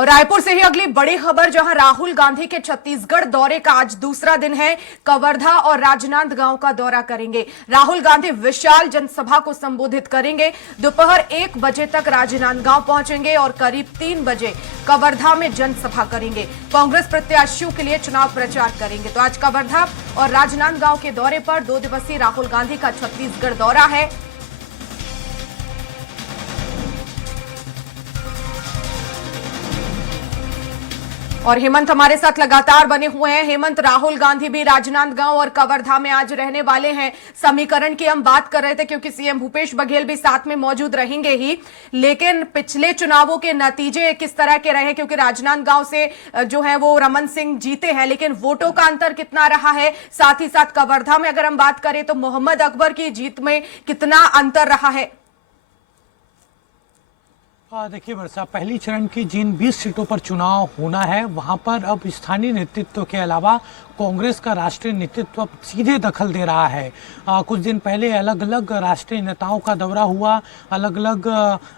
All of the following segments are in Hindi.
और रायपुर से ही अगली बड़ी खबर, जहां राहुल गांधी के छत्तीसगढ़ दौरे का आज दूसरा दिन है। कवर्धा और राजनांदगांव का दौरा करेंगे। राहुल गांधी विशाल जनसभा को संबोधित करेंगे। दोपहर 1 बजे तक राजनांदगांव पहुंचेंगे और करीब 3 बजे कवर्धा में जनसभा करेंगे। कांग्रेस प्रत्याशियों के लिए चुनाव प्रचार करेंगे। तो आज कवर्धा और राजनांदगांव के दौरे पर 2 दिवसीय राहुल गांधी का छत्तीसगढ़ दौरा है। और हेमंत हमारे साथ लगातार बने हुए हैं। हेमंत, राहुल गांधी भी राजनांदगांव और कवर्धा में आज रहने वाले हैं। समीकरण की हम बात कर रहे थे क्योंकि सीएम भूपेश बघेल भी साथ में मौजूद रहेंगे ही, लेकिन पिछले चुनावों के नतीजे किस तरह के रहे? क्योंकि राजनांदगांव से जो है वो रमन सिंह जीते हैं, लेकिन वोटों का अंतर कितना रहा है? साथ ही साथ कवर्धा में अगर हम बात करें तो मोहम्मद अकबर की जीत में कितना अंतर रहा है? देखिए वर्षा, पहली चरण की जिन 20 सीटों पर चुनाव होना है वहां पर अब स्थानीय नेतृत्व के अलावा कांग्रेस का राष्ट्रीय नेतृत्व सीधे दखल दे रहा है। कुछ दिन पहले अलग अलग राष्ट्रीय नेताओं का दौरा हुआ, अलग अलग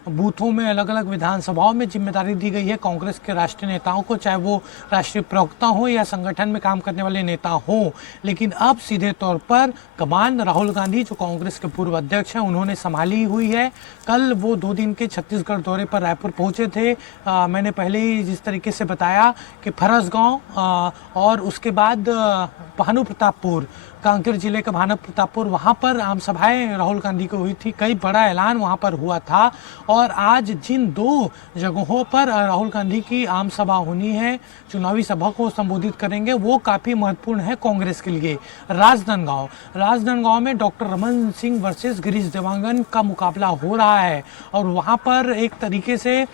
बूथों में, अलग अलग विधानसभाओं में जिम्मेदारी दी गई है कांग्रेस के राष्ट्रीय नेताओं को, चाहे वो राष्ट्रीय प्रवक्ता हो या संगठन में काम करने वाले नेता हो। लेकिन अब सीधे तौर पर कमान राहुल गांधी, जो कांग्रेस के पूर्व अध्यक्ष हैं, उन्होंने संभाली हुई है। कल वो 2 दिन के छत्तीसगढ़ दौरे पर रायपुर पहुंचे थे। मैंने पहले ही जिस तरीके से बताया कि फरसगांव और उसके बाद भानु प्रतापपुर, कांकेर जिले का भानु प्रतापपुर, वहाँ पर आम सभाएं राहुल गांधी को हुई थी। कई बड़ा ऐलान वहाँ पर हुआ था। और आज जिन 2 जगहों पर राहुल गांधी की आम सभा होनी है, चुनावी सभा को संबोधित करेंगे, वो काफ़ी महत्वपूर्ण है कांग्रेस के लिए। राजनांदगांव में डॉक्टर रमन सिंह वर्सेस गिरीश देवांगन का मुकाबला हो रहा है और वहाँ पर एक तरीके से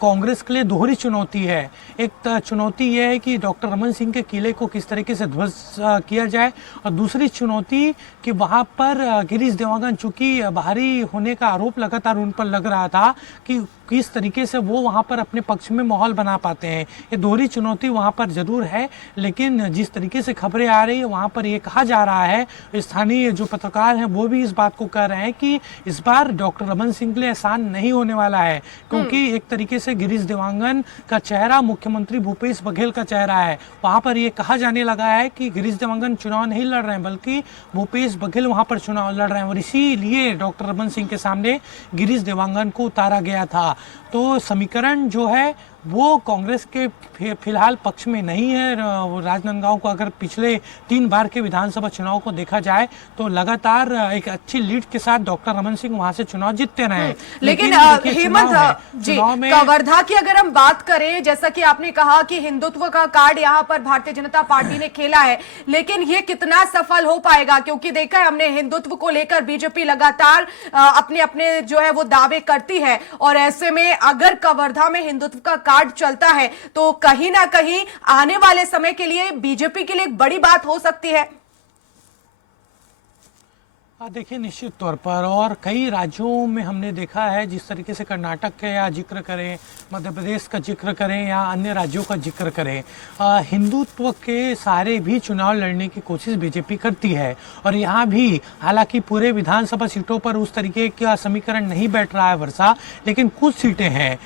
कांग्रेस के लिए दोहरी चुनौती है। एक चुनौती यह है कि डॉक्टर रमन सिंह के किले को किस तरीके से ध्वस्त किया जाए, और दूसरी चुनौती कि वहां पर गिरीश देवांगन, चूंकि बाहरी होने का आरोप लगातार उन पर लग रहा था, कि किस तरीके से वो वहां पर अपने पक्ष में माहौल बना पाते हैं। ये दोहरी चुनौती वहां पर जरूर है। लेकिन जिस तरीके से खबरें आ रही है वहां पर ये कहा जा रहा है, स्थानीय जो पत्रकार हैं वो भी इस बात को कह रहे हैं कि इस बार डॉक्टर रमन सिंह के लिए आसान नहीं होने वाला है, क्योंकि एक तरीके से गिरीश देवांगन का चेहरा मुख्यमंत्री भूपेश बघेल का चेहरा है। वहां पर यह कहा जाने लगा है कि गिरीश देवांगन चुनाव नहीं लड़ रहे हैं, बल्कि भूपेश बघेल वहां पर चुनाव लड़ रहे हैं, और इसीलिए डॉक्टर रमन सिंह के सामने गिरीश देवांगन को उतारा गया था। तो समीकरण जो है वो कांग्रेस के फिलहाल पक्ष में नहीं है। राजनांदगांव को अगर पिछले 3 बार के विधानसभा चुनाव को देखा जाए तो लगातार एक अच्छी लीड के साथ डॉक्टर रमन सिंह वहां से चुनाव जीतते रहे। लेकिन हेमंत जी, कवर्धा की अगर हम बात करें, जैसा कि आपने कहा कि हिंदुत्व का कार्ड यहाँ पर भारतीय जनता पार्टी ने खेला है, लेकिन ये कितना सफल हो पाएगा? क्योंकि देखा है हमने, हिंदुत्व को लेकर बीजेपी लगातार अपने अपने जो है वो दावे करती है, और ऐसे में अगर कवर्धा में हिंदुत्व का कार्ड चलता है तो कहीं ना कहीं आने वाले समय के लिए बीजेपी के लिए एक बड़ी बात हो सकती है। देखिए, निश्चित तौर पर, और कई राज्यों में हमने देखा है, जिस तरीके से कर्नाटक का जिक्र करें, मध्य प्रदेश का जिक्र करें या अन्य राज्यों का जिक्र करें, हिंदुत्व के सहारे भी चुनाव लड़ने की कोशिश बीजेपी करती है। और यहाँ भी हालांकि पूरे विधानसभा सीटों पर उस तरीके का समीकरण नहीं बैठ रहा है वर्षा, लेकिन कुछ सीटें हैं,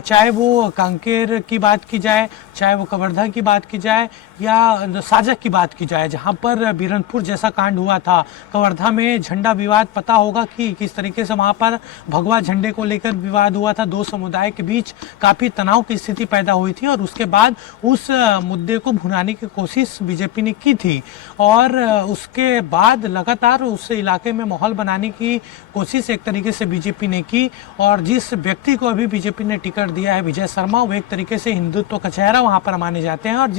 चाहे वो कांकेर की बात की जाए, चाहे वो कवर्धा की बात की जाए, या साजा की बात की जाए, जहाँ पर बिरनपुर जैसा कांड हुआ था। कवर्धा में झंडा विवाद, पता होगा कि किस तरीके से वहां पर भगवा झंडे को लेकर विवाद हुआ था। 2 समुदाय के बीच काफी तनाव की स्थिति पैदा हुई थी, और उसके बाद उस मुद्दे को भुनाने की कोशिश बीजेपी ने की थी, और उसके बाद लगातार उस इलाके में माहौल बनाने की कोशिश एक तरीके से बीजेपी ने की। और जिस व्यक्ति को अभी बीजेपी ने टिकट दिया है, विजय शर्मा, वो एक तरीके से हिंदुत्व का चेहरा वहां पर माने जाते हैं, और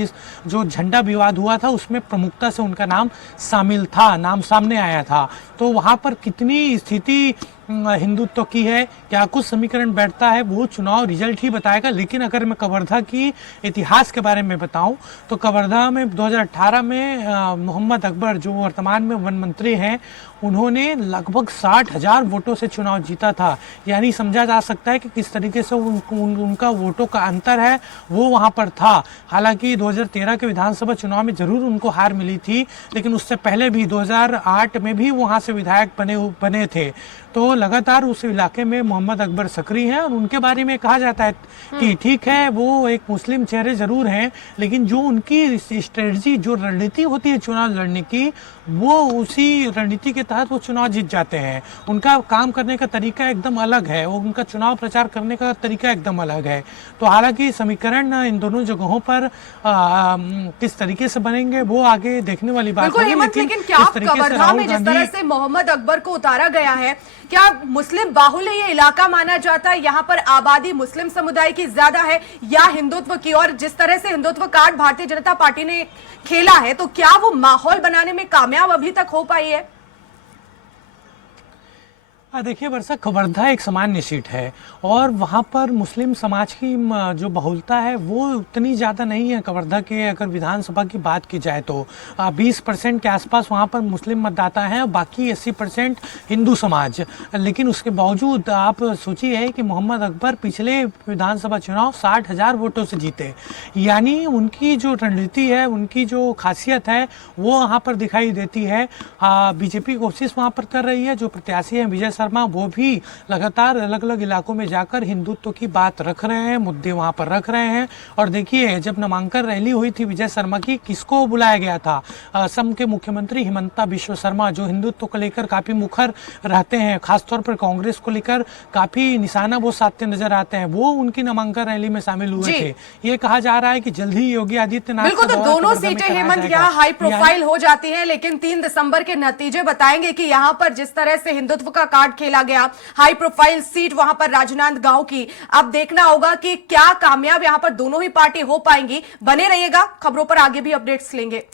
जो झंडा विवाद हुआ था उसमें प्रमुखता से उनका नाम शामिल था, नाम सामने आया था। तो वहां पर कितनी स्थिति हिंदुत्व की है, क्या कुछ समीकरण बैठता है, वो चुनाव रिजल्ट ही बताएगा। लेकिन अगर मैं कवर्धा की इतिहास के बारे में बताऊं तो कवर्धा में 2018 में मोहम्मद अकबर, जो वर्तमान में वन मंत्री हैं, उन्होंने लगभग 60,000 वोटों से चुनाव जीता था। यानी समझा जा सकता है कि किस तरीके से उनका वोटों का अंतर है वो वहां पर था। हालांकि 2013 के विधानसभा चुनाव में जरूर उनको हार मिली थी, लेकिन उससे पहले भी 2008 में भी वहां से विधायक बने थे। तो लगातार उस इलाके में मोहम्मद अकबर सक्रिय हैं और उनके बारे में कहा जाता है कि ठीक है वो एक मुस्लिम चेहरे जरूर हैं, लेकिन जो उनकी स्ट्रेटजी, जो रणनीति होती है चुनाव लड़ने की, वो उसी रणनीति के तहत वो चुनाव जीत जाते हैं। उनका काम करने का तरीका एकदम अलग है, वो उनका चुनाव प्रचार करने का तरीका एकदम अलग है। तो हालांकि समीकरण इन दोनों जगहों पर किस तरीके से बनेंगे वो आगे देखने वाली बात बिल्कुल होगी। हेमंत, लेकिन क्या जिस तरीके से कवर्धा राहुल में जिस गांधी तरह से मोहम्मद अकबर को उतारा गया है, क्या मुस्लिम बाहुल्य ये इलाका माना जाता है, यहाँ पर आबादी मुस्लिम समुदाय की ज्यादा है या हिंदुत्व की? और जिस तरह से हिंदुत्व कार्ड भारतीय जनता पार्टी ने खेला है, तो क्या वो माहौल बनाने में कामयाब अभी तक हो पाई है? देखिए वर्षा, कवर्धा एक सामान्य सीट है और वहाँ पर मुस्लिम समाज की जो बहुलता है वो उतनी ज़्यादा नहीं है कवर्धा के। अगर विधानसभा की बात की जाए तो 20% के आसपास वहाँ पर मुस्लिम मतदाता हैं और बाकी 80% हिंदू समाज। लेकिन उसके बावजूद आप सोचिए कि मोहम्मद अकबर पिछले विधानसभा चुनाव 60,000 वोटों से जीते, यानी उनकी जो रणनीति है, उनकी जो खासियत है वो वहाँ पर दिखाई देती है। बीजेपी कोशिश वहाँ पर कर रही है, जो प्रत्याशी हैं विजय शर्मा वो भी लगातार अलग अलग इलाकों में जाकर हिंदुत्व की बात रख रहे हैं, मुद्दे वहां पर रख रहे हैं। और देखिए जब नामांकन रैली हुई थी विजय शर्मा की, किसको बुलाया गया था? असम के मुख्यमंत्री हिमंता बिश्व शर्मा, जो हिंदुत्व को लेकर काफी मुखर रहते हैं, खासतौर पर कांग्रेस को लेकर काफी निशाना वो साधते नजर आते हैं, वो उनकी नामांकन रैली में शामिल हुए थे। ये कहा जा रहा है कि जल्द ही योगी आदित्यनाथ बिल्कुल, तो दोनों सीटें हेमंत यहाँ हाई प्रोफाइल हो जाती हैं, लेकिन 3 दिसंबर के नतीजे बताएंगे कि यहाँ पर जिस तरह से हिंदुत्व का कार्ड खेला गया, हाई प्रोफाइल सीट वहां पर राजनांदगांव की, अब देखना होगा कि क्या कामयाब यहां पर दोनों ही पार्टी हो पाएंगी। बने रहिएगा, खबरों पर आगे भी अपडेट्स लेंगे।